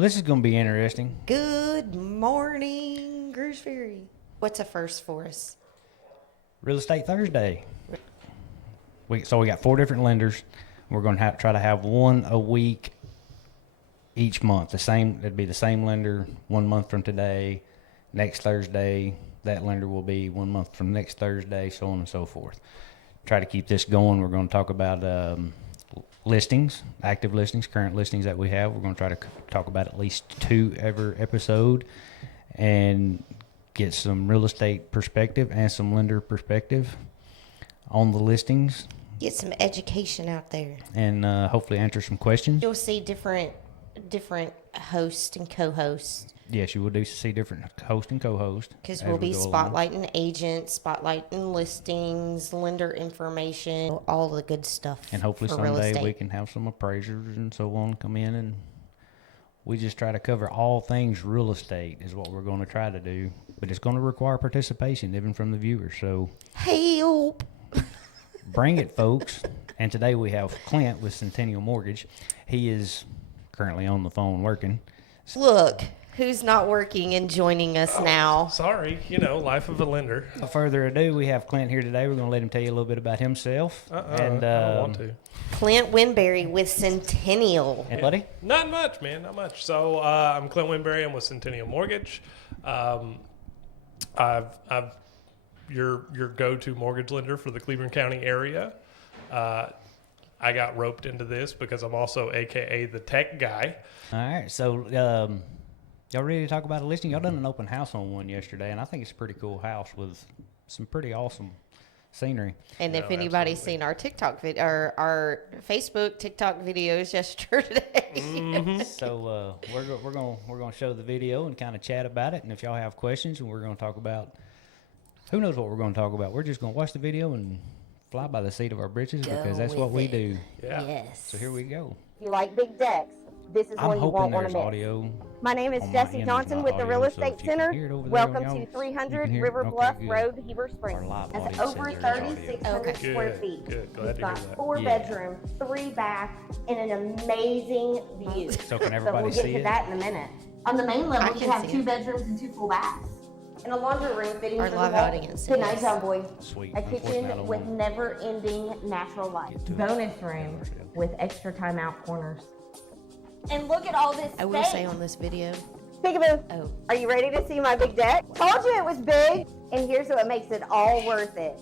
Well, this is going to be interesting. Good morning, Greers, Ferry. What's a first for us? Real Estate Thursday. So we got 4 different lenders. We're going to try to have one a week each month. It'd be the same lender 1 month from today. Next Thursday, that lender will be 1 month from next Thursday, so on and so forth. Try to keep this going. We're going to talk about listings, active listings, current listings that we have. We're going to try to talk about at least 2 every episode and get some real estate perspective and some lender perspective on the listings. Get some education out there. And hopefully answer some questions. You'll see different hosts and co-hosts. Yes, you will do see different host and co-host. Because we'll be spotlighting agents, spotlighting listings, lender information, all the good stuff. And hopefully for real someday estate. we can have some appraisers and so on come in, and we just try to cover all things real estate is what we're going to try to do. But it's going to require participation even from the viewers. So Help! Bring it, folks. And today we have Clint with Centennial Mortgage. He is currently on the phone working. Look, who's not working and joining us now? Sorry, life of a lender. Without further ado, we have Clint here today. We're going to let him tell you a little bit about himself. And I don't want to. Clint Winberry with Centennial. And buddy? Not much, man. Not much. So I'm Clint Winberry. I'm with Centennial Mortgage. I've your go-to mortgage lender for the Cleveland County area. I got roped into this because I'm also AKA the tech guy. All right. So y'all ready to talk about a listing? Y'all done an open house on one yesterday, and I think it's a pretty cool house with some pretty awesome scenery. And if anybody's seen our TikTok video or our Facebook TikTok videos yesterday, So we're gonna show the video and kind of chat about it. And if y'all have questions, and we're gonna talk about who knows what we're gonna talk about. We're just gonna watch the video and fly by the seat of our britches because that's what we do. Yeah. yes. So here we go. If you like big decks, this is I'm one you hoping won't want there's to miss. audio. My name is on my Jesse end, Johnson there's with not the Real audio, so Estate if you can Center. hear it over there Welcome on y'all, to you 300 can hear it? River Okay, Bluff good. Road, Heber Springs. live That's audience over says there's audio. 3,600 Okay. square Good, feet. good. Glad We've to hear got that. 4 Yeah. bedrooms, 3 baths, and an amazing view. So can So everybody we'll get see to it? that in a minute. On the main I level, can you have see 2 it. bedrooms and 2 full baths. And a laundry room fitting Our for the live wall. audience, Good night, yes. John Boy. Sweet. A Unfortunately, I kitchen don't with want- never-ending natural light. Get to it. Bonus room with extra timeout corners. And look at all this I will space. say on this video, Peekaboo. oh, Are you ready to see my big deck? Told you it was big. And here's what makes it all worth it.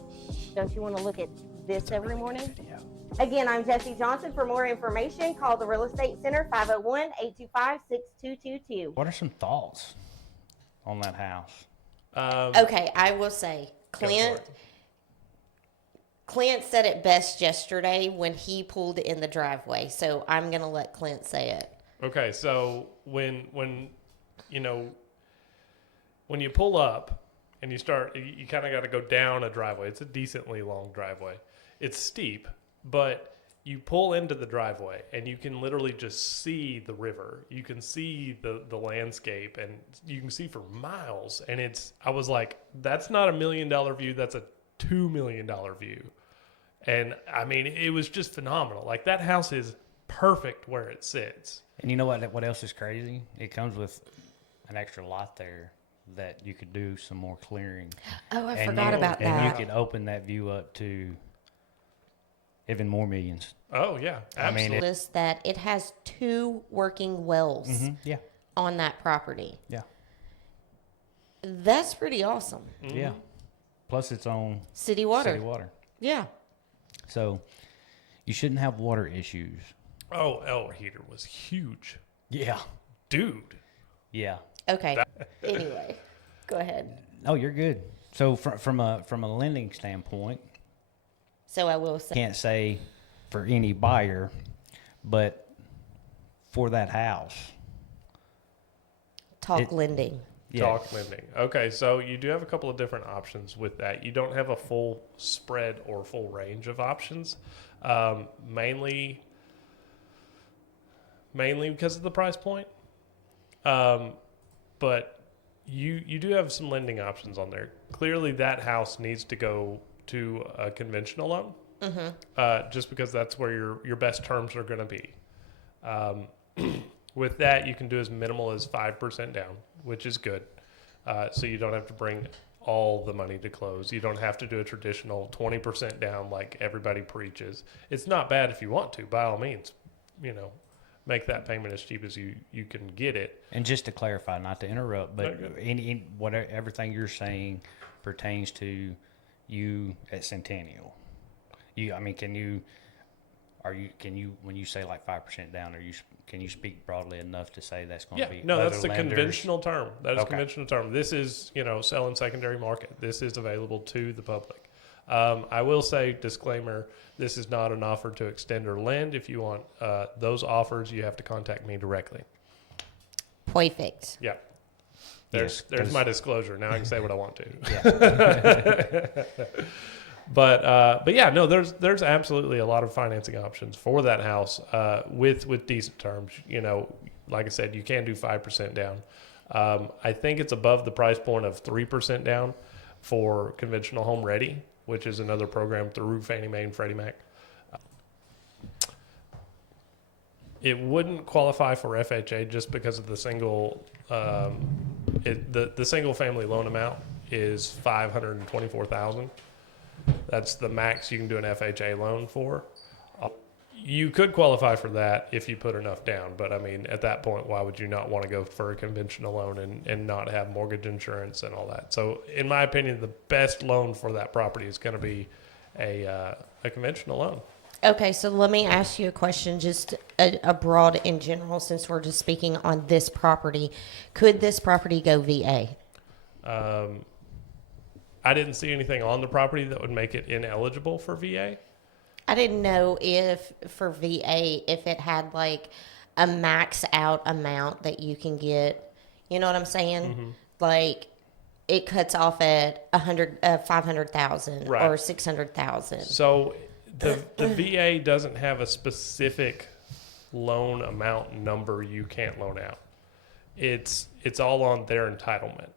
Don't you want to look at this every morning? Again, I'm Jesse Johnson. For more information, call the Real Estate Center, 501-825-6222. What are some thoughts on that house? okay, I will say, Clint said it best yesterday when he pulled in the driveway. So I'm going to let Clint say it. Okay, so when you pull up and you start, you kind of got to go down a driveway. It's a decently long driveway. It's steep, but you pull into the driveway and you can literally just see the river. You can see the landscape, and you can see for miles. And I was like, that's not $1 million view. That's a $2 million view. And I mean, it was just phenomenal. Like, that house is perfect where it sits. And you know what else is crazy? It comes with an extra lot there that you could do some more clearing. Oh, I And forgot about And you that. could open that view up to even more millions. Oh, yeah. I mean, Absolutely. Notice that it has 2 working wells Yeah, on that property. yeah, That's pretty awesome. yeah. Plus it's on City water. city water. Yeah. So you shouldn't have water issues. Oh, heater was huge. Yeah. Dude. Yeah. Okay. Anyway, go ahead. Oh, you're good. So from a lending standpoint, So I will say, can't say for any buyer, but for that house. talk lending. Yeah. Talk lending. Okay, so you do have a couple of different options with that. You don't have a full spread or full range of options, mainly because of the price point. But you do have some lending options on there. Clearly, that house needs to go to a conventional loan, just because that's where your best terms are going to be. With that, you can do as minimal as 5% down, which is good. So you don't have to bring all the money to close. You don't have to do a traditional 20% down like everybody preaches. It's not bad if you want to, by all means, make that payment as cheap as you can get it. And just to clarify, not to interrupt, but everything you're saying pertains to you at Centennial. Can you when you say like 5% down, can you speak broadly enough to say that's going to be? No, that's the lenders? conventional term. That is Okay. conventional term. This is selling secondary market. This is available to the public. I will say, disclaimer, this is not an offer to extend or lend. If you want those offers, you have to contact me directly. Perfect. Yeah. Yes, There's my disclosure. Now I can say what I want to. Yeah. But yeah, no, there's absolutely a lot of financing options for that house with decent terms. Like I said, you can do 5% down. I think it's above the price point of 3% down for conventional home ready, which is another program through Fannie Mae and Freddie Mac. It wouldn't qualify for FHA just because of the single the single family loan amount is $524,000. That's the max you can do an FHA loan for. You could qualify for that if you put enough down, but at that point, why would you not want to go for a conventional loan and not have mortgage insurance and all that? So, in my opinion, the best loan for that property is going to be a conventional loan. Okay, so let me ask you a question, just abroad in general, since we're just speaking on this property. Could this property go VA? I didn't see anything on the property that would make it ineligible for VA. I didn't know if for VA, if it had like a max out amount that you can get. You know what I'm saying? Mm-hmm. Like it cuts off at 500,000 Right. or 600,000. So the VA doesn't have a specific loan amount number you can't loan out. It's all on their entitlement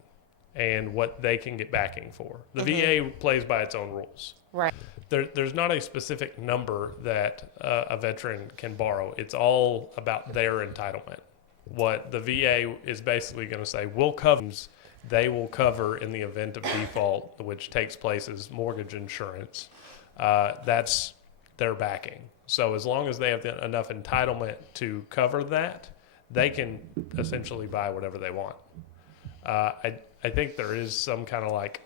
and what they can get backing for. The VA plays by its own rules. Right. There's not a specific number that a veteran can borrow. It's all about their entitlement. What the VA is basically going to say, they will cover in the event of default, which takes place as mortgage insurance. That's their backing. So as long as they have enough entitlement to cover that, they can essentially buy whatever they want. I think there is some kind of like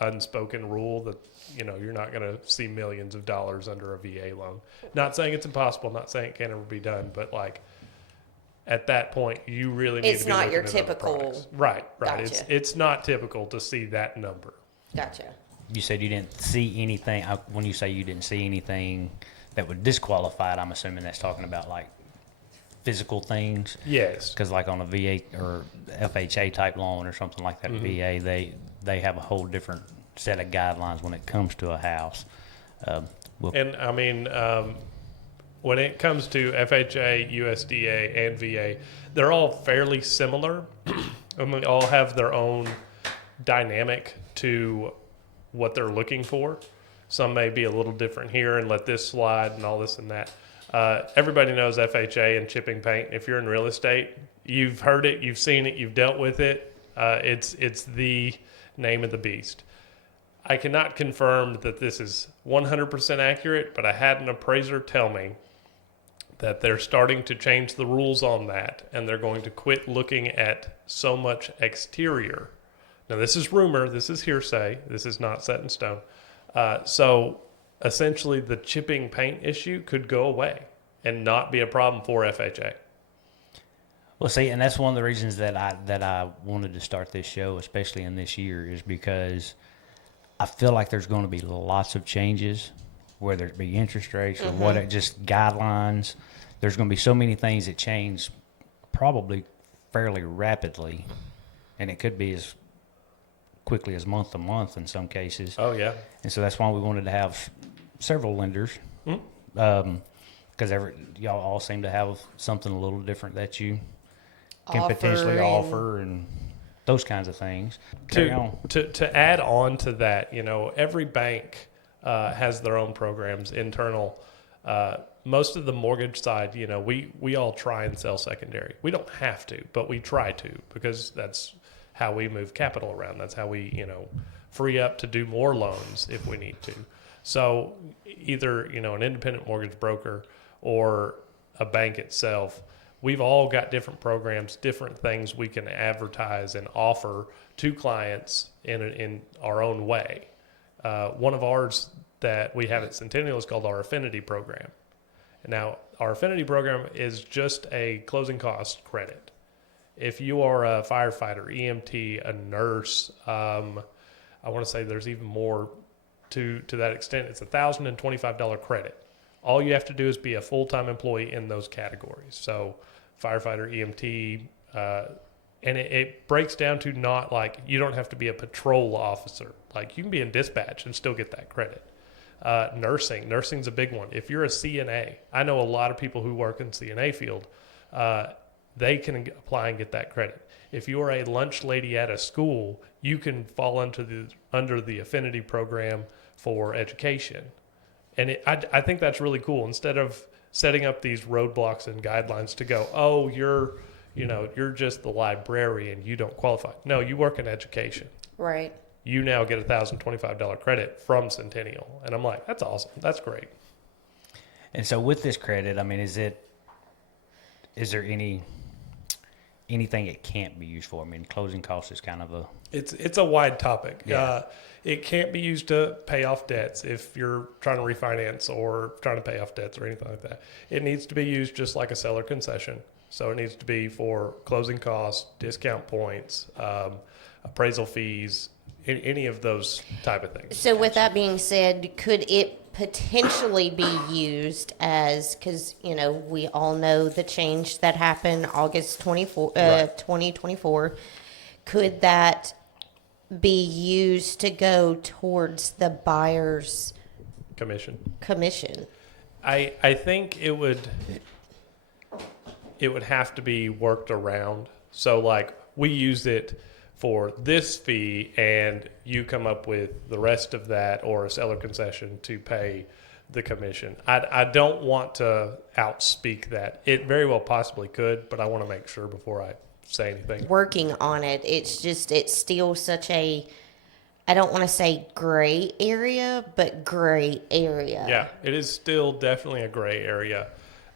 unspoken rule that you're not going to see millions of dollars under a VA loan. Not saying it's impossible, not saying it can't ever be done, but like at that point you really need It's to be not looking your at other typical- products. Right. Gotcha. It's not typical to see that number. Gotcha. You said you didn't see anything. When you say you didn't see anything that would disqualify it, I'm assuming that's talking about like physical things. Yes. Because like on a VA or FHA type loan or something like that, VA, they have a whole different set of guidelines when it comes to a house. And when it comes to FHA, USDA, and VA, they're all fairly similar. And they all have their own dynamic to what they're looking for. Some may be a little different here and let this slide and all this and that. Everybody knows FHA and chipping paint. If you're in real estate, you've heard it, you've seen it, you've dealt with it. It's the name of the beast. I cannot confirm that this is 100% accurate, but I had an appraiser tell me that they're starting to change the rules on that, and they're going to quit looking at so much exterior. Now, this is rumor, this is hearsay, this is not set in stone. So essentially, the chipping paint issue could go away and not be a problem for FHA. Well, see, and that's one of the reasons that I wanted to start this show, especially in this year, is because I feel like there's going to be lots of changes, whether it be interest rates or what, just guidelines. There's going to be so many things that change probably fairly rapidly, and it could be as quickly as month to month in some cases. Oh, yeah. And so that's why we wanted to have several lenders, because y'all all seem to have something a little different that you can potentially offer and those kinds of things. To add on to that, every bank has their own programs, internal most of the mortgage side, we all try and sell secondary. We don't have to, but we try to, because that's how we move capital around. That's how we, free up to do more loans if we need to. So either, an independent mortgage broker or a bank itself, we've all got different programs, different things we can advertise and offer to clients in our own way. One of ours that we have at Centennial is called our Affinity Program. Now, our Affinity Program is just a closing cost credit. If you are a firefighter, EMT, a nurse, I want to say there's even more to that extent. It's $1,025 credit. All you have to do is be a full-time employee in those categories. So firefighter, EMT, and it breaks down to not like you don't have to be a patrol officer. Like you can be in dispatch and still get that credit. Nursing's a big one. If you're a CNA, I know a lot of people who work in CNA field, they can apply and get that credit. If you are a lunch lady at a school, you can fall under the Affinity Program for education. And I think that's really cool. Instead of setting up these roadblocks and guidelines to go, oh, you're just the librarian, you don't qualify. No, you work in education. Right. You now get $1,025 credit from Centennial. And I'm like, that's awesome. That's great. And so with this credit, I mean, is there anything it can't be used for? I mean, closing costs is kind of a... It's a wide topic. Yeah. It can't be used to pay off debts if you're trying to refinance or trying to pay off debts or anything like that. It needs to be used just like a seller concession. So it needs to be for closing costs, discount points, appraisal fees, any of those type of things. So with that being said, could it potentially be used as, because, we all know the change that happened August 2024. Could that be used to go towards the buyer's Commission. I think it would have to be worked around. So like we use it for this fee and you come up with the rest of that or a seller concession to pay the commission. I don't want to outspeak that. It very well possibly could, but I want to make sure before I say anything. Working on it. It's still such a, I don't want to say gray area, but gray area. Yeah, it is still definitely a gray area.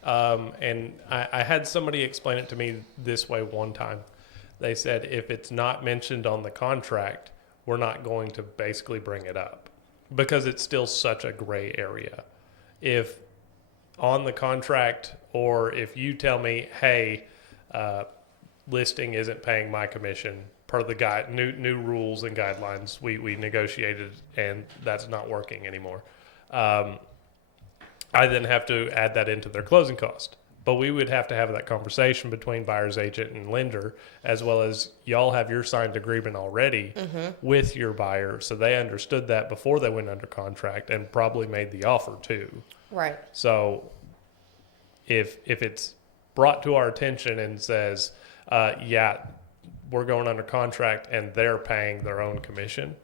And I had somebody explain it to me this way one time. They said, if it's not mentioned on the contract, we're not going to basically bring it up because it's still such a gray area. If on the contract, or if you tell me, hey, listing isn't paying my commission per the new rules and guidelines we negotiated, and that's not working anymore. I then have to add that into their closing cost. But we would have to have that conversation between buyer's agent and lender, as well as y'all have your signed agreement already with your buyer. So they understood that before they went under contract and probably made the offer too. Right. So if it's brought to our attention and says, yeah, we're going under contract and they're paying their own commission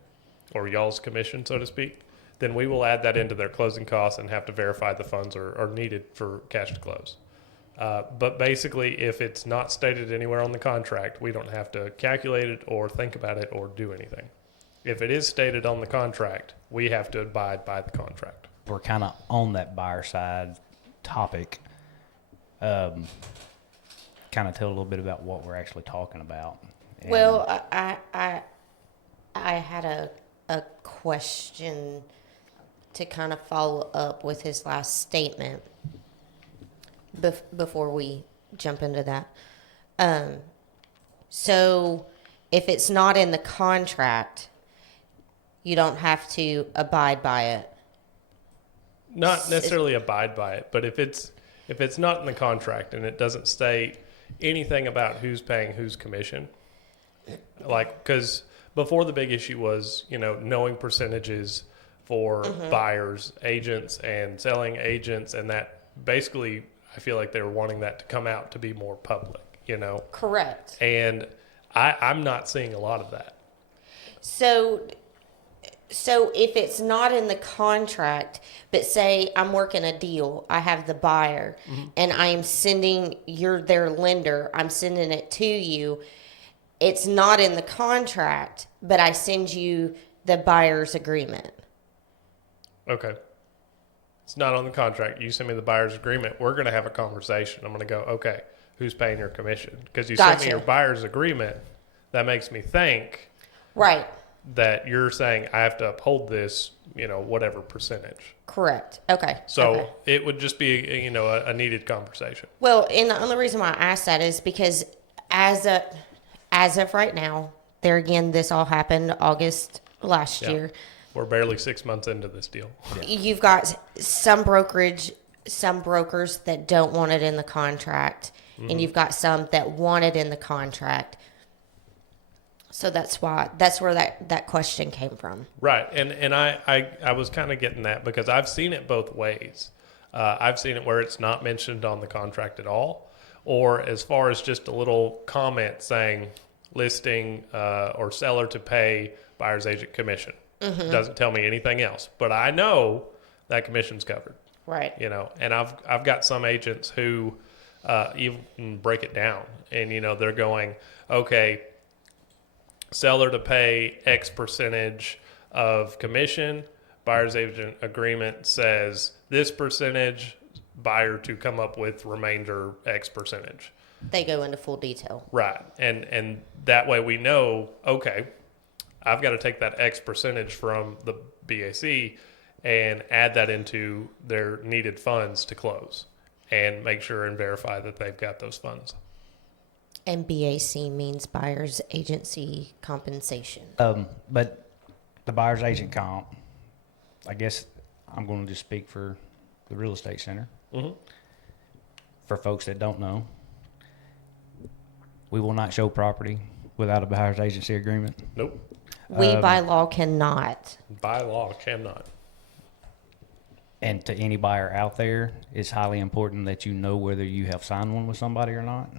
or y'all's commission, so to speak, then we will add that into their closing costs and have to verify the funds are needed for cash to close. But basically, if it's not stated anywhere on the contract, we don't have to calculate it or think about it or do anything. If it is stated on the contract, we have to abide by the contract. We're kind of on that buyer side topic. Kind of tell a little bit about what we're actually talking about. And Well, I had a question to kind of follow up with his last statement before we jump into that. So if it's not in the contract, you don't have to abide by it. Not necessarily abide by it, but if it's not in the contract and it doesn't state anything about who's paying whose commission, like, because before the big issue was, knowing percentages for buyers, agents, and selling agents, and that basically I feel like they were wanting that to come out to be more public, Correct. And I'm not seeing a lot of that. So So if it's not in the contract, but say I'm working a deal, I have the buyer, and I am sending, you're their lender, I'm sending it to you. It's not in the contract, but I send you the buyer's agreement. Okay. It's not on the contract. You send me the buyer's agreement. We're going to have a conversation. I'm going to go, okay, who's paying your commission? Because you sent me Gotcha. your buyer's agreement. That makes me think Right. that you're saying I have to uphold this, whatever percentage. Correct. Okay. So Okay. it would just be, a needed conversation. Well, and the only reason why I asked that is because as of right now, there again, this all happened August last Yeah. year. We're barely 6 months into this deal. You've got some brokers that don't want it in the contract, and you've got some that want it in the contract. So that's where that question came from. Right. And I was kind of getting that because I've seen it both ways. I've seen it where it's not mentioned on the contract at all, or as far as just a little comment saying listing or seller to pay buyer's agent commission. Doesn't tell me anything else, but I know that commission's covered. Right. And I've got some agents who even break it down, and they're going, okay, seller to pay X percentage of commission, buyer's agent agreement says this percentage, buyer to come up with remainder X percentage. They go into full detail. Right. And that way we know, okay, I've got to take that X percentage from the BAC and add that into their needed funds to close and make sure and verify that they've got those funds. And BAC means buyer's agency compensation. But the buyer's agent comp, I guess I'm going to just speak for the real estate center. For folks that don't know, we will not show property without a buyer's agency agreement. Nope. We by law cannot. By law, cannot. And to any buyer out there, it's highly important that you know whether you have signed one with somebody or not.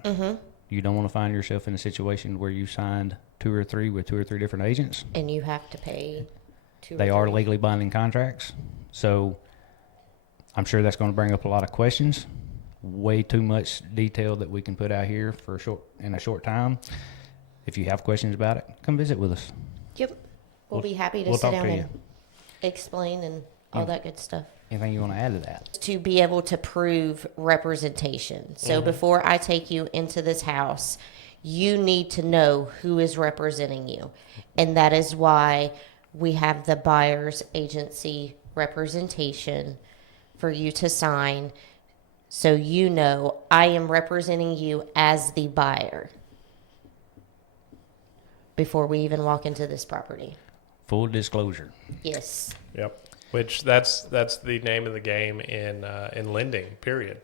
You don't want to find yourself in a situation where you signed two or three with two or three different agents. And you have to pay two. They are legally binding contracts. So I'm sure that's going to bring up a lot of questions. Way too much detail that we can put out here in a short time. If you have questions about it, come visit with us. Yep. We'll be happy to we'll sit talk down to and you. explain and all that good stuff. Anything you want to add to that? To be able to prove representation. So before I take you into this house, you need to know who is representing you. And that is why we have the buyer's agency representation for you to sign. So you know I am representing you as the buyer before we even walk into this property. Full disclosure. Yes. Yep. Which that's the name of the game in lending. Period.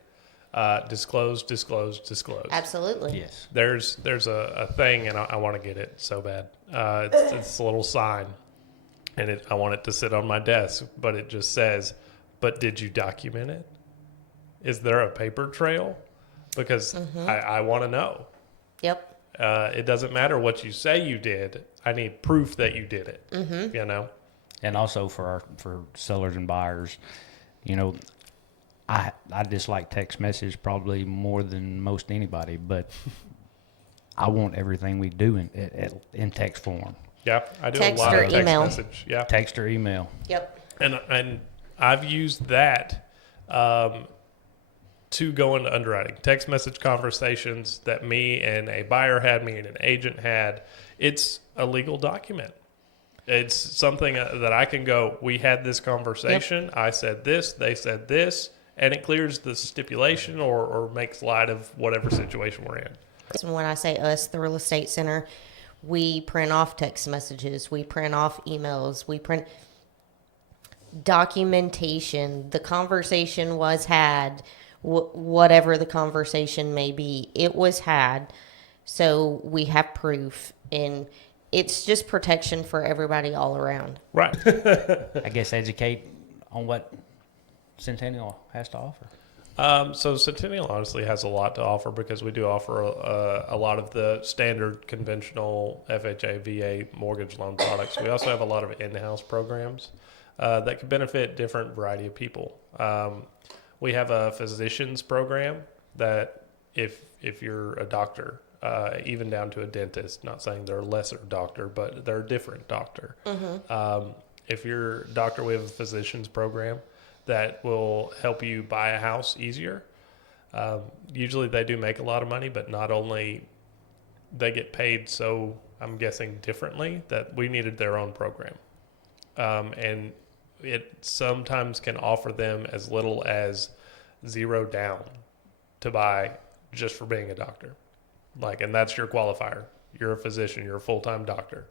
Disclose, disclose, disclose. Absolutely. Yes. There's a thing, and I want to get it so bad. It's a little sign, and I want it to sit on my desk, but it just says, "But did you document it? Is there a paper trail? Because I want to know." Yep. It doesn't matter what you say you did. I need proof that you did it. And also for sellers and buyers, I dislike text message probably more than most anybody, but I want everything we do in text form. Yeah, I do Text a lot or of text email. message. Yeah, Text or email. Yep. and I've used that to go into underwriting. Text message conversations that me and a buyer had, me and an agent had. It's a legal document. It's something that I can go, we had this conversation. Yep. I said this, they said this, and it clears the stipulation or makes light of whatever situation we're in. And when I say us, the real estate center, we print off text messages, we print off emails, we print documentation. The conversation was had, whatever the conversation may be, it was had. So we have proof, and it's just protection for everybody all around. Right. I guess educate on what Centennial has to offer. So Centennial honestly has a lot to offer because we do offer a lot of the standard conventional FHA, VA mortgage loan products. We also have a lot of in-house programs that could benefit different variety of people. We have a physicians program that if you're a doctor, even down to a dentist, not saying they're a lesser doctor, but they're a different doctor. If you're a doctor, we have a physicians program that will help you buy a house easier. Usually they do make a lot of money, but not only they get paid, so I'm guessing differently, that we needed their own program. And it sometimes can offer them as little as $0 down to buy just for being a doctor. And that's your qualifier. You're a physician, you're a full-time doctor.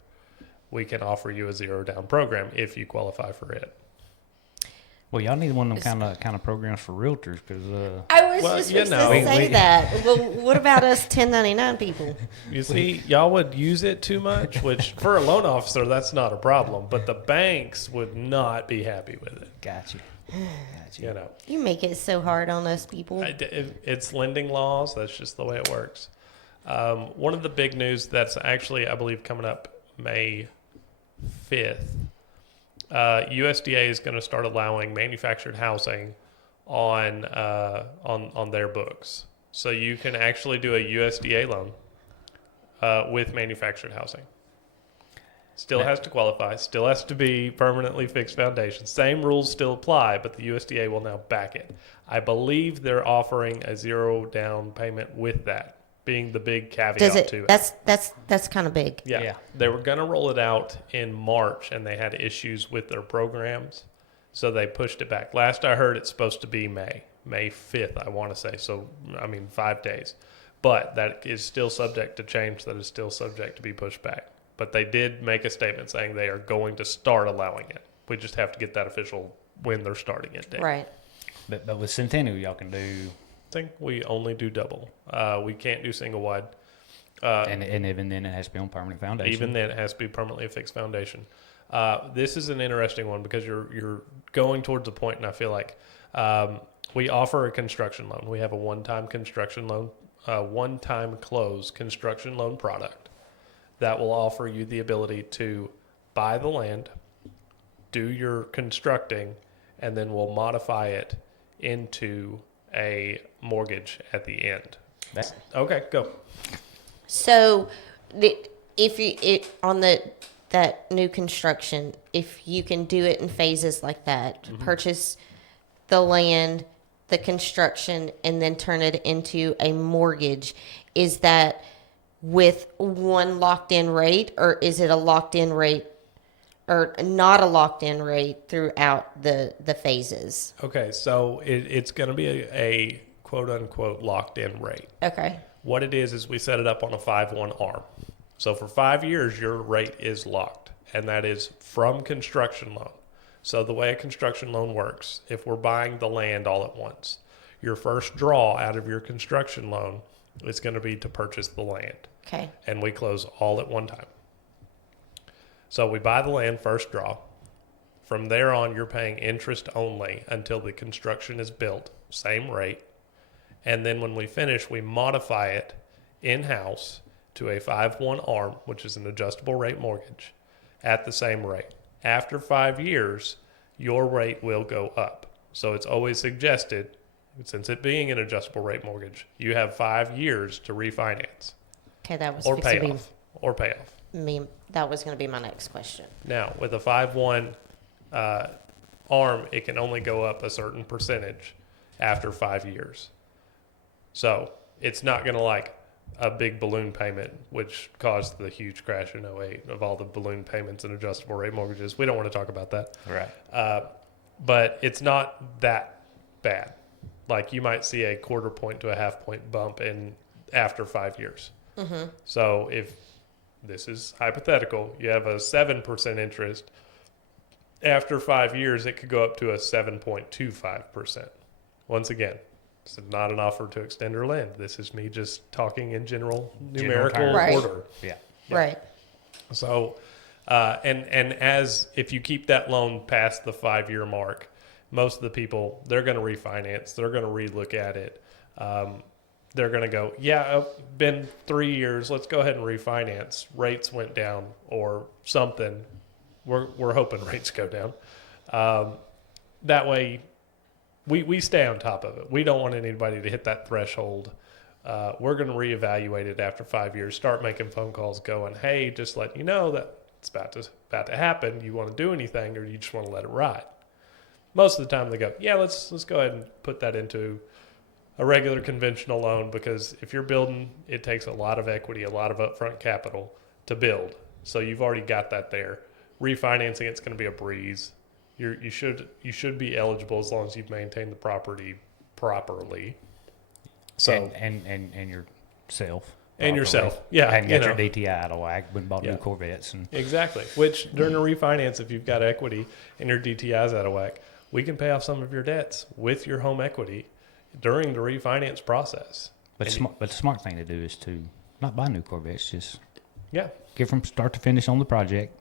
We can offer you a $0 down program if you qualify for it. Well, y'all need one of them kind of programs for realtors because I was Well, just you fixing know. to say that. Well, what about us 1099 people? You see, y'all would use it too much, which for a loan officer, that's not a problem. But the banks would not be happy with it. got you. You know, You make it so hard on us people. it's lending laws. That's just the way it works. One of the big news that's actually, I believe, coming up May 5th, USDA is going to start allowing manufactured housing on their books. So you can actually do a USDA loan with manufactured housing. Still has to qualify, still has to be permanently fixed foundation. Same rules still apply, but the USDA will now back it. I believe they're offering a $0 down payment with that being the big caveat to it. That's kind of big. Yeah. They were going to roll it out in March, and they had issues with their programs, so they pushed it back. Last I heard, it's supposed to be May 5th, I want to say. So, 5 days. But that is still subject to change. That is still subject to be pushed back. But they did make a statement saying they are going to start allowing it. We just have to get that official when they're starting it date. Right. But with Centennial, y'all can do. I think we only do double. We can't do single wide. And even then, it has to be on permanent foundation. Even then, it has to be permanently a fixed foundation. This is an interesting one because you're going towards a point, and I feel like we offer a construction loan. We have a one-time construction loan, one-time close construction loan product that will offer you the ability to buy the land, do your constructing, and then we'll modify it into a mortgage at the end. Okay, go. So, on that new construction, if you can do it in phases like that, purchase the land, the construction, and then turn it into a mortgage, is that with one locked-in rate, or is it a locked-in rate, or not a locked-in rate throughout the phases? Okay, so it's going to be a quote-unquote locked-in rate. Okay. What it is we set it up on a 5-1 arm. So for 5 years, your rate is locked, and that is from construction loan. So the way a construction loan works, if we're buying the land all at once, your first draw out of your construction loan is going to be to purchase the land. Okay. And we close all at one time. So we buy the land first draw. From there on, you're paying interest only until the construction is built, same rate. And then when we finish, we modify it in-house to a 5-1 ARM, which is an adjustable rate mortgage, at the same rate. After 5 years, your rate will go up. So it's always suggested, since it being an adjustable rate mortgage, you have 5 years to refinance. Okay, that was Or fixing pay to off. Or pay off. be that was going to be my next question. Now, with a 5-1 ARM, it can only go up a certain percentage after 5 years. So it's not going to like a big balloon payment, which caused the huge crash in 2008 of all the balloon payments and adjustable rate mortgages. We don't want to talk about that. Right. But it's not that bad. Like you might see a 1/4 point to a 1/2 point bump in after 5 years. So if this is hypothetical, you have a 7% interest. After 5 years, it could go up to a 7.25%. Once again, this is not an offer to extend or lend. This is me just talking in general numerical terms. Right. order. Yeah. Right. So, and as if you keep that loan past the 5 year mark, most of the people, they're going to refinance. They're going to relook at it. They're going to go, yeah, been 3 years. Let's go ahead and refinance. Rates went down or something. We're hoping rates go down. That way, we stay on top of it. We don't want anybody to hit that threshold. We're going to reevaluate it after 5 years. Start making phone calls, going, hey, just letting you know that it's about to happen. You want to do anything, or you just want to let it ride? Most of the time, they go, yeah, let's go ahead and put that into a regular conventional loan, because if you're building, it takes a lot of equity, a lot of upfront capital to build. So you've already got that there. Refinancing, it's going to be a breeze. You should be eligible as long as you've maintained the property properly. So and yourself. And yourself, properly. yeah, And got your DTI out of whack when bought Yeah. new Corvettes. And Exactly. Which during a refinance, if you've got equity and your DTI's out of whack, we can pay off some of your debts with your home equity during the refinance process. but the smart thing to do is to not buy new Corvettes. Just Yeah, get from start to finish on the project,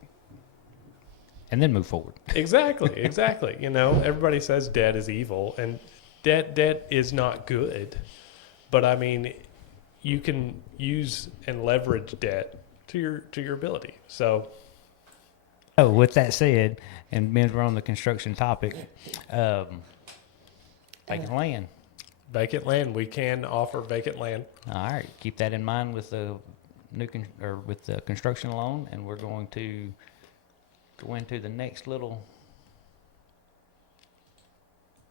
and then move forward. exactly. You know, everybody says debt is evil, and debt is not good. But I mean, you can use and leverage debt to your ability. So, Oh, with that said, and being we're on the construction topic, vacant land. vacant land, we can offer vacant land. All right, keep that in mind with the with the construction loan, and we're going to go into the next little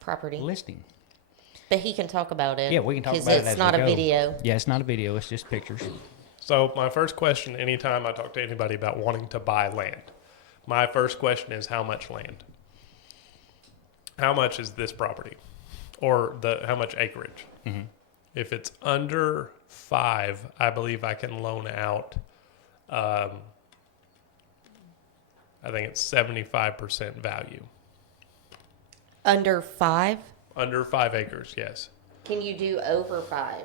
Property. listing. But he can talk about it. Yeah, we can talk 'cause about it it's as not we a go. video. Yeah, it's not a video; it's just pictures. So my first question, anytime I talk to anybody about wanting to buy land, my first question is how much land? How much is this property? Or how much acreage? Mm-hmm. If it's under 5, I believe I can loan out, I think it's 75% value. Under 5? Under 5 acres, yes. Can you do over 5?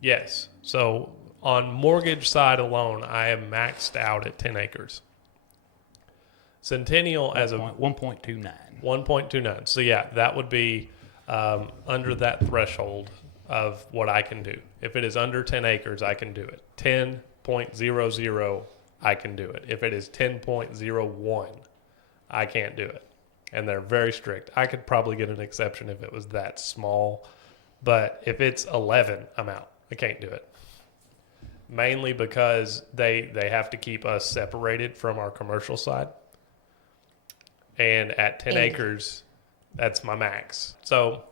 Yes. So on mortgage side alone, I am maxed out at 10 acres. Centennial as a 1.29. 1.29. So yeah, that would be under that threshold of what I can do. If it is under 10 acres, I can do it. 10.00, I can do it. If it is 10.01, I can't do it. And they're very strict. I could probably get an exception if it was that small. But if it's 11, I'm out. I can't do it. Mainly because they have to keep us separated from our commercial side. And at 10 acres, that's my max. So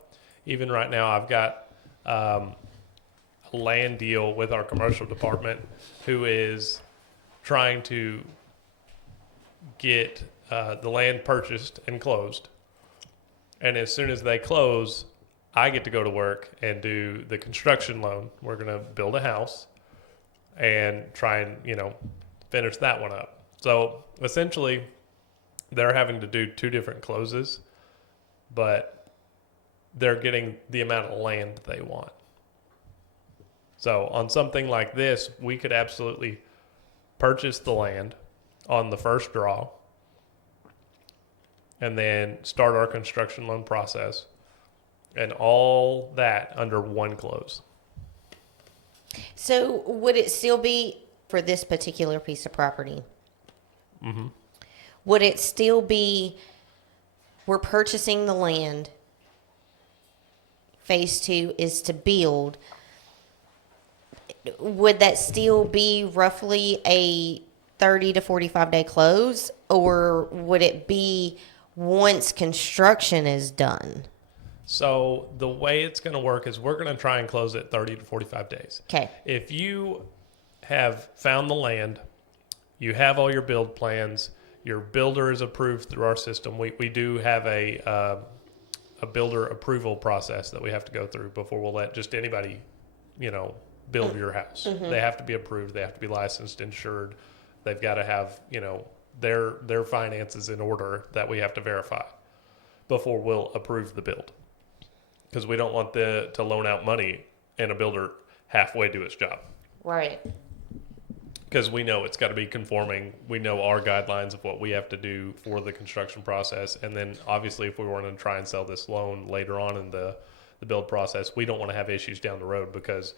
even right now, I've got a land deal with our commercial department who is trying to get the land purchased and closed. And as soon as they close, I get to go to work and do the construction loan. We're going to build a house and try and, finish that one up. So essentially, they're having to do 2 different closes, but they're getting the amount of land they want. So on something like this, we could absolutely purchase the land on the first draw and then start our construction loan process and all that under one close. So would it still be for this particular piece of property? Mm-hmm. Would it still be, we're purchasing the land, phase 2 is to build, would that still be roughly a 30 to 45 day close, or would it be once construction is done? So the way it's going to work is we're going to try and close it 30 to 45 days. Okay. If you have found the land, you have all your build plans, your builder is approved through our system. We do have a builder approval process that we have to go through before we'll let just anybody, build your house. Mm-hmm. They have to be approved. They have to be licensed, insured. They've got to have, their finances in order that we have to verify before we'll approve the build. Because we don't want to loan out money and a builder halfway do its job. Right. because we know it's got to be conforming. We know our guidelines of what we have to do for the construction process. And then obviously if we want to try and sell this loan later on in the build process, we don't want to have issues down the road because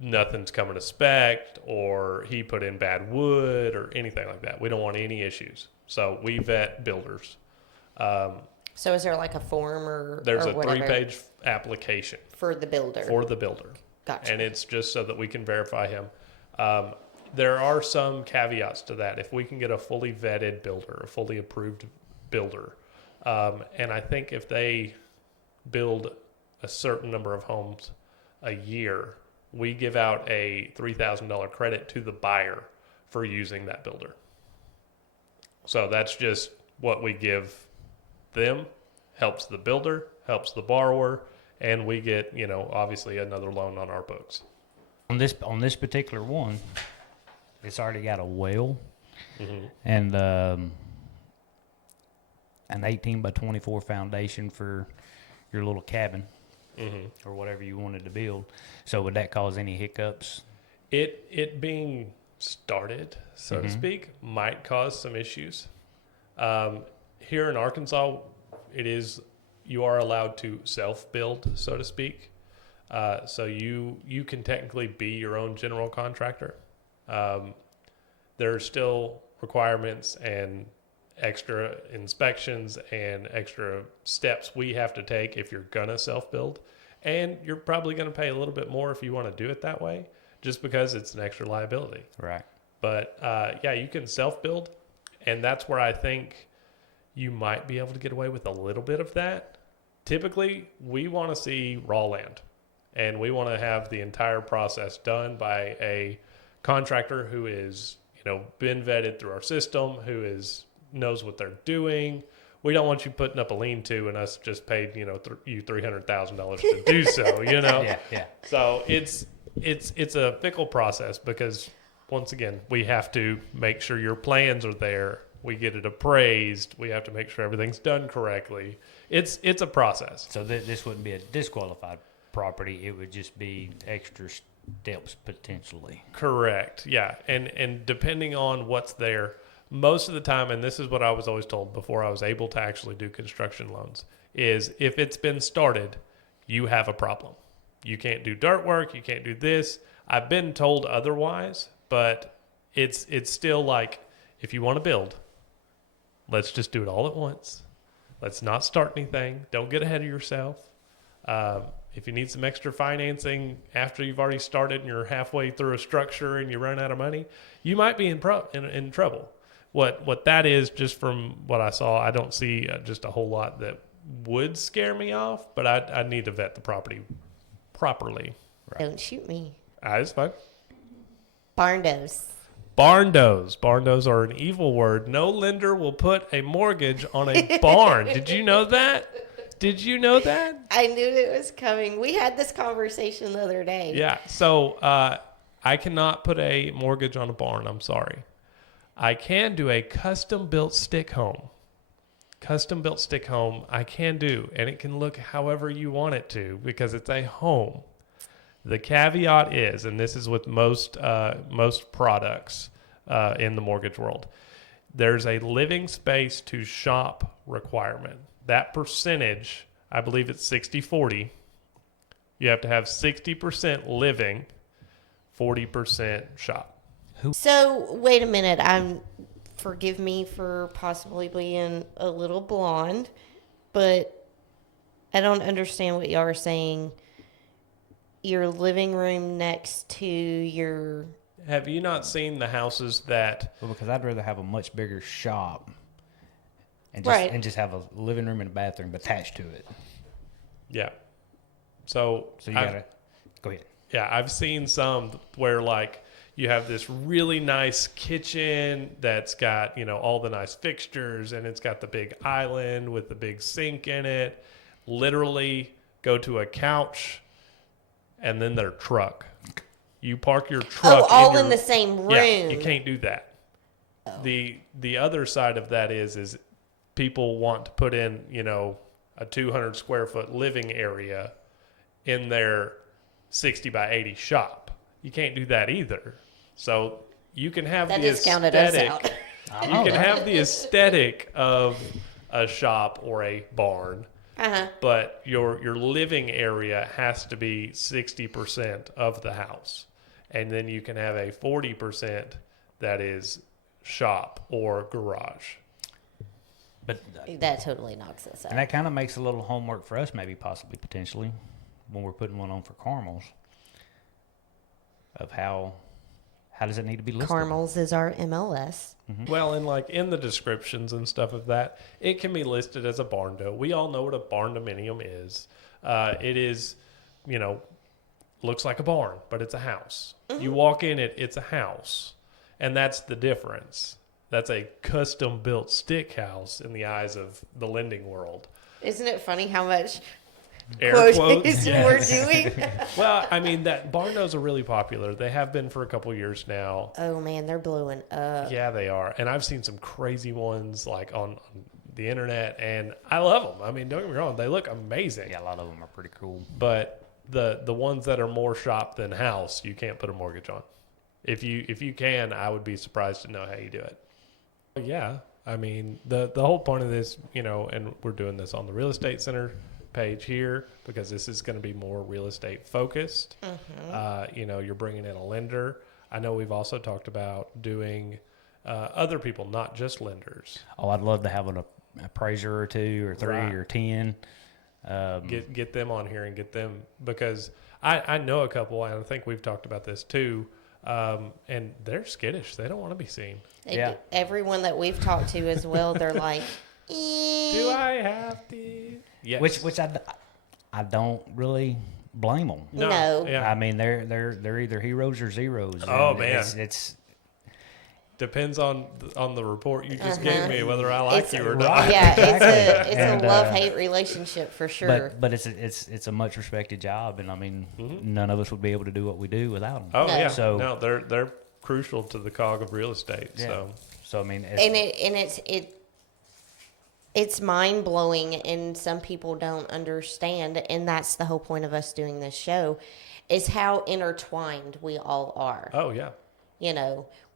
nothing's coming to spec or he put in bad wood or anything like that. We don't want any issues. So we vet builders. So is there like a form or There's or a whatever 3-page application for the builder? for the builder. Gotcha. And it's just so that we can verify him. There are some caveats to that. If we can get a fully vetted builder, a fully approved builder, and I think if they build a certain number of homes a year, we give out a $3,000 credit to the buyer for using that builder. So that's just what we give them. Helps the builder, helps the borrower, and we get, obviously another loan on our books. On this particular one, it's already got a well and an 18 by 24 foundation for your little cabin or whatever you wanted to build. So would that cause any hiccups? It being started, so to speak, might cause some issues. Here in Arkansas, you are allowed to self-build, so to speak. So you can technically be your own general contractor. There are still requirements and extra inspections and extra steps we have to take if you're going to self-build. And you're probably going to pay a little bit more if you want to do it that way, just because it's an extra liability. Right. But you can self-build, and that's where I think you might be able to get away with a little bit of that. Typically, we want to see raw land, and we want to have the entire process done by a contractor who is, been vetted through our system, who knows what they're doing. We don't want you putting up a lean-to and us just paid, you $300,000 to do so, Yeah. So it's a fickle process because, once again, we have to make sure your plans are there. We get it appraised. We have to make sure everything's done correctly. It's a process. So this wouldn't be a disqualified property. It would just be extra steps potentially. Correct. Yeah. And depending on what's there, most of the time, and this is what I was always told before I was able to actually do construction loans, is if it's been started, you have a problem. You can't do dirt work. You can't do this. I've been told otherwise, but it's still like, if you want to build, let's just do it all at once. Let's not start anything. Don't get ahead of yourself. If you need some extra financing after you've already started and you're halfway through a structure and you run out of money, you might be in trouble. What that is, just from what I saw, I don't see just a whole lot that would scare me off, but I need to vet the property properly. Right. Don't shoot me. It's fine. Barndos. Barndos are an evil word. No lender will put a mortgage on a barn. Did you know that? I knew it was coming. We had this conversation the other day. Yeah. So I cannot put a mortgage on a barn. I'm sorry. I can do a custom-built stick home. Custom-built stick home I can do, and it can look however you want it to because it's a home. The caveat is, and this is with most products in the mortgage world, there's a living space to shop requirement. That percentage, I believe it's 60-40. You have to have 60% living, 40% shop. So wait a minute. Forgive me for possibly being a little blonde, but I don't understand what y'all are saying. Your living room next to your... Have you not seen the houses that... Well, because I'd rather have a much bigger shop and just have a living room and a bathroom attached to it. Yeah. So you gotta... Go ahead. Yeah, I've seen some where, like, you have this really nice kitchen that's got, all the nice fixtures, and it's got the big island with the big sink in it. Literally go to a couch and then their truck. You park your truck. All in the same room. Yeah, you can't do that. Oh. The other side of that is people want to put in, a 200 square foot living area in their 60 by 80 shop. You can't do that either. So you can have That the discounted us aesthetic. out. You can have the aesthetic of a shop or a barn, but your living area has to be 60% of the house, and then you can have a 40% that is shop or garage. But That totally knocks us and out. that kind of makes a little homework for us, maybe, possibly, potentially, when we're putting one on for caramels, of how does it need to be listed? Caramels is our MLS. Well, and like in the descriptions and stuff of that, it can be listed as a barn dough. We all know what a barn dominium is. It is, looks like a barn, but it's a house. You walk in it, it's a house. And that's the difference. That's a custom built stick house in the eyes of the lending world. Isn't it funny how much Air quotes. quotation we're doing? Well, I mean, that barn doughs are really popular. They have been for a couple years now. Oh man, they're blowing up. Yeah, they are. And I've seen some crazy ones like on the internet, and I love them. I mean, don't get me wrong, they look amazing. Yeah, a lot of them are pretty cool. But the ones that are more shop than house, you can't put a mortgage on. If you can, I would be surprised to know how you do it. But yeah, I mean, the whole point of this, and we're doing this on the Real Estate Center page here because this is going to be more real estate focused. You're bringing in a lender. I know we've also talked about doing other people, not just lenders. Oh, I'd love to have an appraiser or 2 or 3 Right. or 10. Get them on here and get them, because I know a couple, and I think we've talked about this too, and they're skittish. They don't want to be seen. Yeah. Everyone that we've talked to as well, they're like, Do I have to? Yes. Which I don't really blame them. No. Yeah. I mean, they're either heroes or zeros. Oh, and man. it's Depends on the report you just gave me whether I like you or not. Right. yeah, Exactly. it's And, a love-hate relationship for sure. but it's a much respected job, and I mean, none of us would be able to do what we do without them. Oh No. yeah. So- No, they're crucial to the cog of real estate. Yeah. So I mean, It's mind blowing, and some people don't understand, and that's the whole point of us doing this show, is how intertwined we all are. Oh yeah.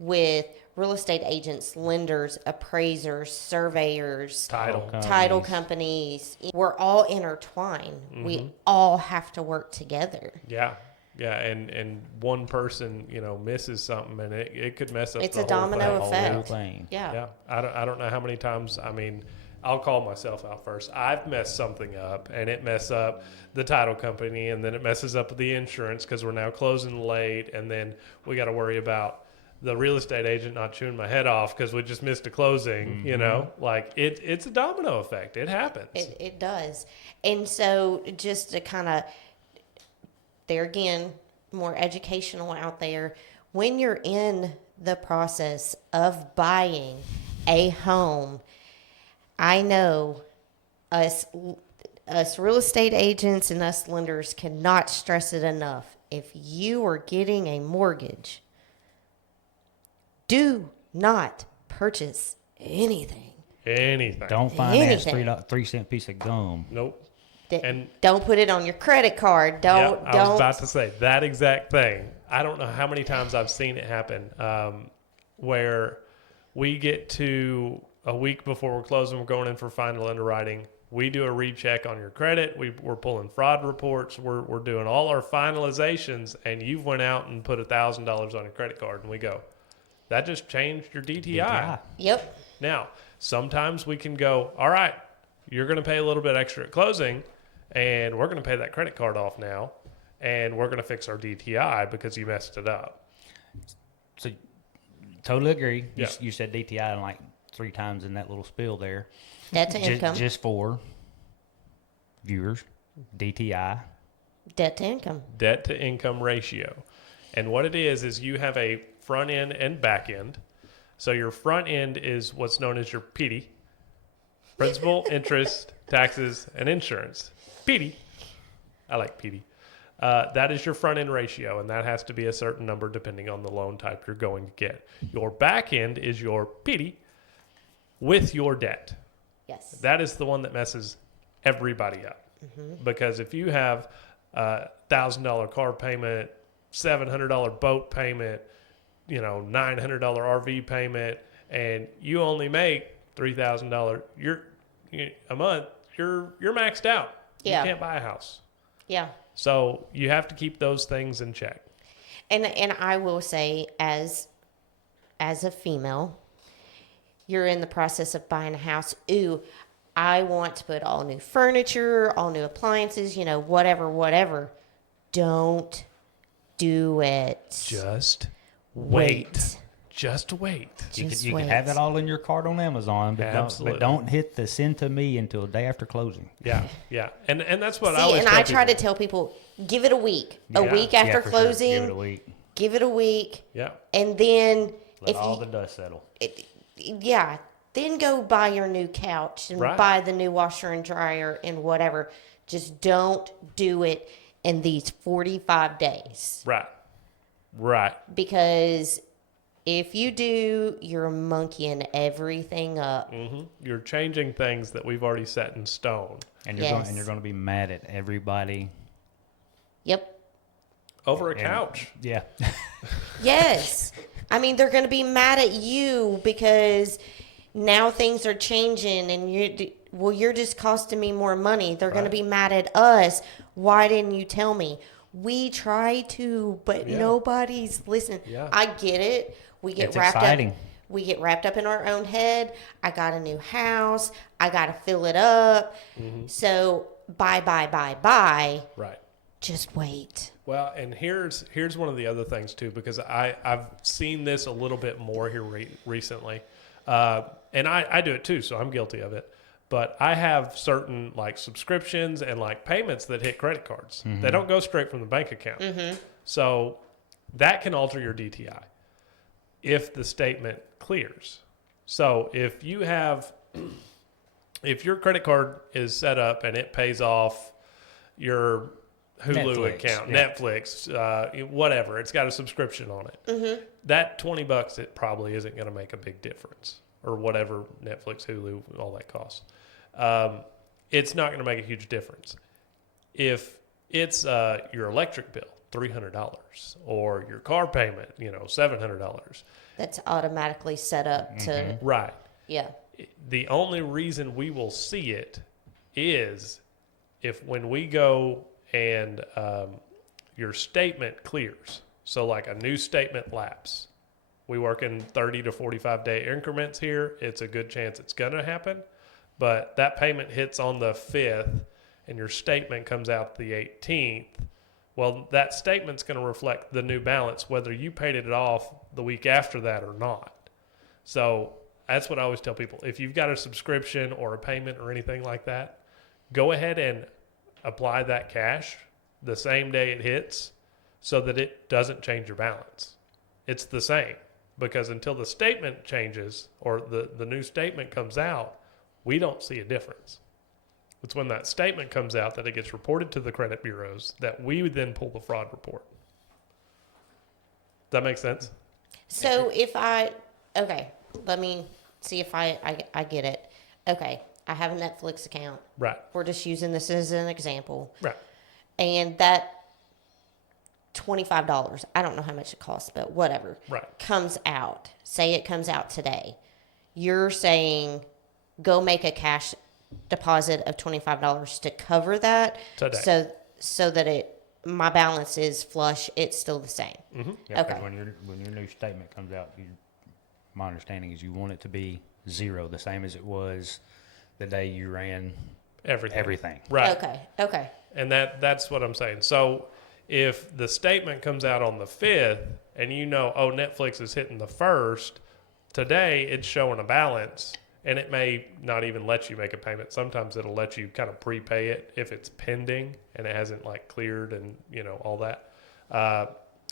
With real estate agents, lenders, appraisers, surveyors, Title. companies. We're all intertwined. We all have to work together. Yeah. Yeah, and one person, misses something, and it could mess up It's the a domino whole thing. effect. whole thing. Yeah. Yeah, I don't know how many times. I mean, I'll call myself out first. I've messed something up, and it messed up the title company, and then it messes up the insurance because we're now closing late, and then we got to worry about the real estate agent not chewing my head off because we just missed a closing. Like it's a domino effect. It happens. It does. And so just to kind of, there again, more educational out there, when you're in the process of buying a home, I know us real estate agents and us lenders cannot stress it enough. If you are getting a mortgage, do not purchase anything. Anything. Don't finance Anything. 3 cent piece of gum. Nope. D- And- don't put it on your credit card. Don't. I was about to say that exact thing. I don't know how many times I've seen it happen where we get to a week before we're closing, we're going in for final underwriting. We do a recheck on your credit. We're pulling fraud reports. We're doing all our finalizations, and you've went out and put $1,000 on your credit card, and we go, that just changed your DTI. Yep. Now, sometimes we can go, all right, you're going to pay a little bit extra at closing, and we're going to pay that credit card off now, and we're going to fix our DTI because you messed it up. So totally agree. Yeah. You said DTI like 3 times in that little spiel there. Debt to income. Just for viewers, DTI. Debt to income. Debt to income ratio. And what it is you have a front end and back end. So your front end is what's known as your PD, principal, interest, taxes, and insurance. PD. I like PD. That is your front end ratio, and that has to be a certain number depending on the loan type you're going to get. Your back end is your PD with your debt. Yes. That is the one that messes everybody up. Because if you have a $1,000 car payment, $700 boat payment, $900 RV payment, and you only make $3,000 a month, you're maxed out. Yeah. You can't buy a house. Yeah. So you have to keep those things in check. And I will say, as a female, you're in the process of buying a house. Ooh, I want to put all new furniture, all new appliances, whatever. Don't do it. Just wait. Just wait. You Just can wait. have that all in your cart on Amazon, but Absolutely. don't hit the send to me until the day after closing. Yeah, yeah. And that's what I See, always and tell I try to people. tell people, give it a week. A Yeah. week after for sure. closing, Give it a week. give it a week. Yeah. And then Let if all you, the dust settle. then go buy your new couch and Right. buy the new washer and dryer and whatever. Just don't do it in these 45 days. Right. Because if you do, you're monkeying everything up. You're changing things that we've already set in stone. And you're Yes. going to be mad at everybody. Yep. Over a And- couch. Yeah. Yes. I mean, they're going to be mad at you because now things are changing and you're just costing me more money. They're going to Right. be mad at us. Why didn't you tell me? We try to, but Yeah. nobody's listening. Yeah. I get it. We get It's wrapped exciting. up. We get wrapped up in our own head. I got a new house. I got to fill it up. So bye. Right. Just wait. Well, and here's one of the other things too, because I've seen this a little bit more here recently, and I do it too, so I'm guilty of it. But I have certain like subscriptions and like payments that hit credit cards. They don't go straight from the bank account, so that can alter your DTI if the statement clears. So if you have, if your credit card is set up and it pays off your Hulu Netflix, account, yeah. Netflix, whatever. It's got a subscription on it. That $20, it probably isn't going to make a big difference, or whatever Netflix, Hulu, all that costs. It's not going to make a huge difference. If it's your electric bill, $300, or your car payment, $700. That's automatically set up to, Right. yeah. The only reason we will see it is if when we go and your statement clears. So like a new statement lapse. We work in 30 to 45 day increments here. It's a good chance it's going to happen. But that payment hits on the 5th and your statement comes out the 18th. Well, that statement's going to reflect the new balance, whether you paid it off the week after that or not. So that's what I always tell people. If you've got a subscription or a payment or anything like that, go ahead and apply that cash the same day it hits so that it doesn't change your balance. It's the same, because until the statement changes or the new statement comes out, we don't see a difference. It's when that statement comes out that it gets reported to the credit bureaus that we would then pull the fraud report. Does that make sense? So okay, let me see if I get it. Okay, I have a Netflix account. Right. We're just using this as an example. Right. And that $25, I don't know how much it costs, but whatever, Right. comes out. Say it comes out today. You're saying go make a cash deposit of $25 to cover that. Today. So that my balance is flush, it's still the same. Yeah, 'cause Okay. when your new statement comes out, my understanding is you want it to be zero, the same as it was the day you ran everything. Right. Okay. And that's what I'm saying. So if the statement comes out on the 5th and Netflix is hitting the 1st, today it's showing a balance and it may not even let you make a payment. Sometimes it'll let you kind of prepay it if it's pending and it hasn't like cleared and all that.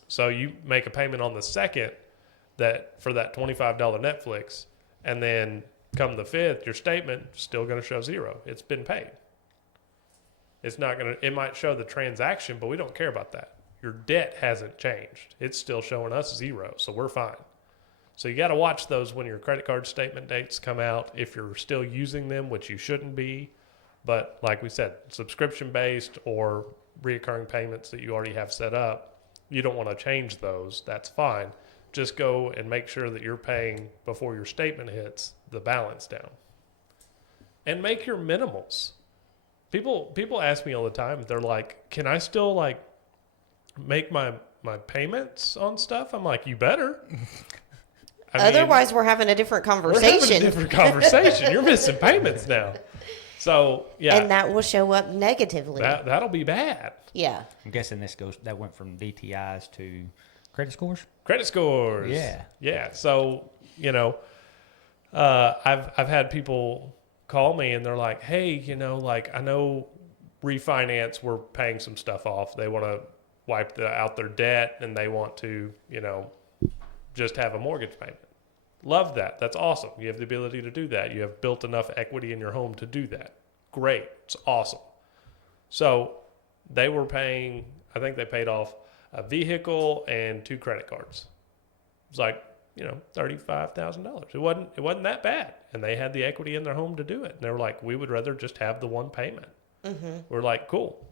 So you make a payment on the 2nd for that $25 Netflix, and then come the 5th, your statement still going to show zero. It's been paid. It's not going to, it might show the transaction, but we don't care about that. Your debt hasn't changed. It's still showing us zero, so we're fine. So you got to watch those when your credit card statement dates come out, if you're still using them, which you shouldn't be. But like we said, subscription-based or reoccurring payments that you already have set up, you don't want to change those. That's fine. just go and make sure that you're paying before your statement hits the balance down. And make your minimals. People ask me all the time, they're like, can I still like make my payments on stuff? I'm like, you better. Otherwise, we're having a different conversation. We're having a different conversation. You're missing payments now. So, yeah. And that will show up negatively. That'll be bad. Yeah. I'm guessing that went from DTIs to credit scores? Credit scores. Yeah. Yeah. So, I've had people call me and they're like, hey, like I know refinance, we're paying some stuff off. They want to wipe out their debt and they want to, just have a mortgage payment. Love that. That's awesome. You have the ability to do that. You have built enough equity in your home to do that. Great. It's awesome. So they were paying, I think they paid off a vehicle and 2 credit cards. It was like, $35,000. It wasn't that bad. And they had the equity in their home to do it. And they were like, we would rather just have the one payment. Mm-hmm. We're like, cool.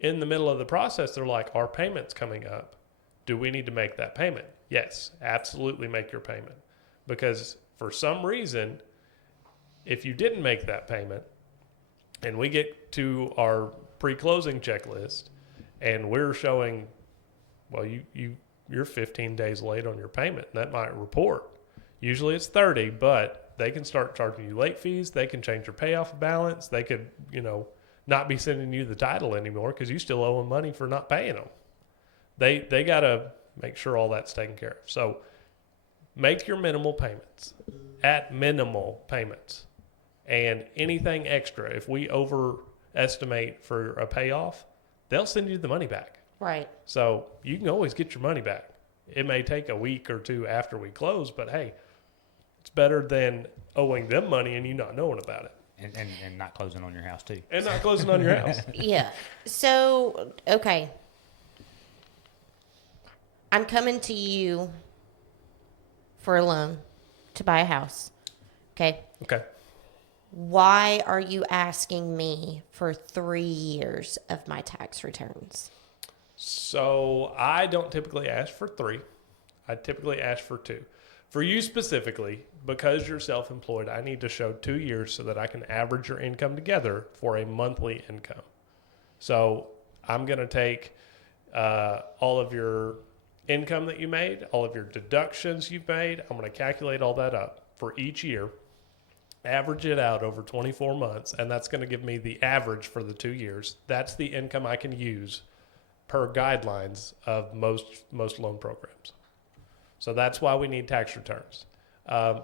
In the middle of the process, they're like, our payment's coming up. Do we need to make that payment? Yes, absolutely make your payment. Because for some reason, if you didn't make that payment and we get to our pre-closing checklist and we're showing, well, you're 15 days late on your payment, and that might report. Usually it's 30, but they can start charging you late fees. They can change your payoff balance. They could, not be sending you the title anymore because you still owe them money for not paying them. They got to make sure all that's taken care of. So make your minimal payments at minimal payments. And anything extra, if we overestimate for a payoff, they'll send you the money back. Right. So you can always get your money back. It may take a week or two after we close, but hey, it's better than owing them money and you not knowing about it. And not closing on your house, too. And not closing on your house. Yeah. So, okay. I'm coming to you for a loan to buy a house. Okay? Okay. Why are you asking me for 3 years of my tax returns? So I don't typically ask for 3. I typically ask for 2. For you specifically, because you're self-employed, I need to show 2 years so that I can average your income together for a monthly income. So I'm going to take all of your income that you made, all of your deductions you've made. I'm going to calculate all that up for each year, average it out over 24 months, and that's going to give me the average for the 2 years. That's the income I can use per guidelines of most loan programs. So that's why we need tax returns.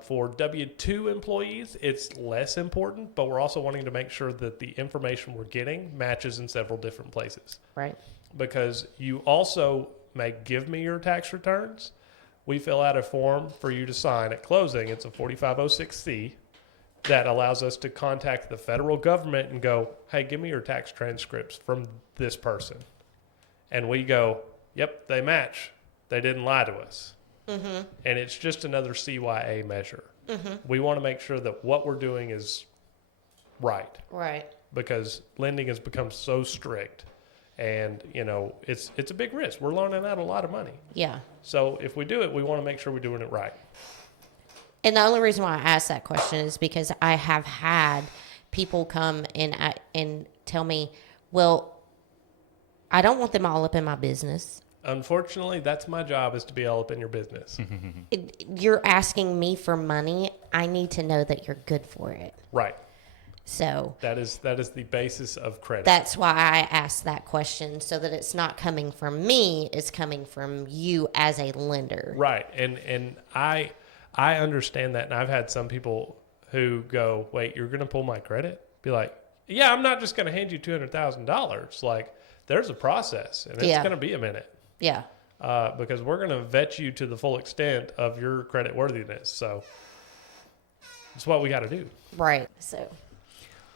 For W-2 employees, it's less important, but we're also wanting to make sure that the information we're getting matches in several different places. Right. Because you also may give me your tax returns. We fill out a form for you to sign at closing. It's a 4506C that allows us to contact the federal government and go, hey, give me your tax transcripts from this person. And we go, yep, they match. They didn't lie to us. Mm-hmm. And it's just another CYA measure. Mm-hmm. We want to make sure that what we're doing is right. Right. Because lending has become so strict. And, it's a big risk. We're loaning out a lot of money. Yeah. So if we do it, we want to make sure we're doing it right. And the only reason why I asked that question is because I have had people come and tell me, well, I don't want them all up in my business. Unfortunately, that's my job, is to be all up in your business. You're asking me for money. I need to know that you're good for it. Right. So that is the basis of credit. That's why I asked that question, so that it's not coming from me, it's coming from you as a lender. Right. And I understand that, and I've had some people who go, wait, you're going to pull my credit? Be like, yeah, I'm not just going to hand you $200,000. Like, there's a process, and it's going to be a minute. Yeah. Because we're going to vet you to the full extent of your credit worthiness. So it's what we got to do. Right. So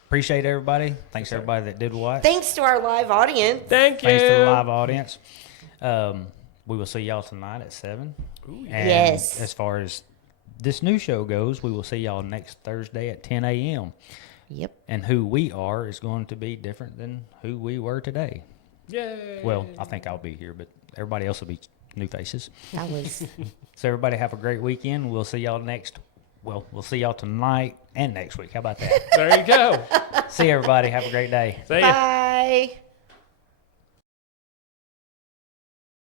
appreciate everybody. Thanks everybody that did watch. Thanks to our live audience. Thank you. Thanks to the live audience. We will see y'all tonight at 7. Ooh, yeah. And yes. as far as this new show goes, we will see y'all next Thursday at 10 a.m. Yep. And who we are is going to be different than who we were today. Yay. Well, I think I'll be here, but everybody else will be new faces. That was So everybody have a great weekend. We'll see y'all we'll see y'all tonight and next week. How about that? There you go. See everybody. Have a great day. See ya. bye.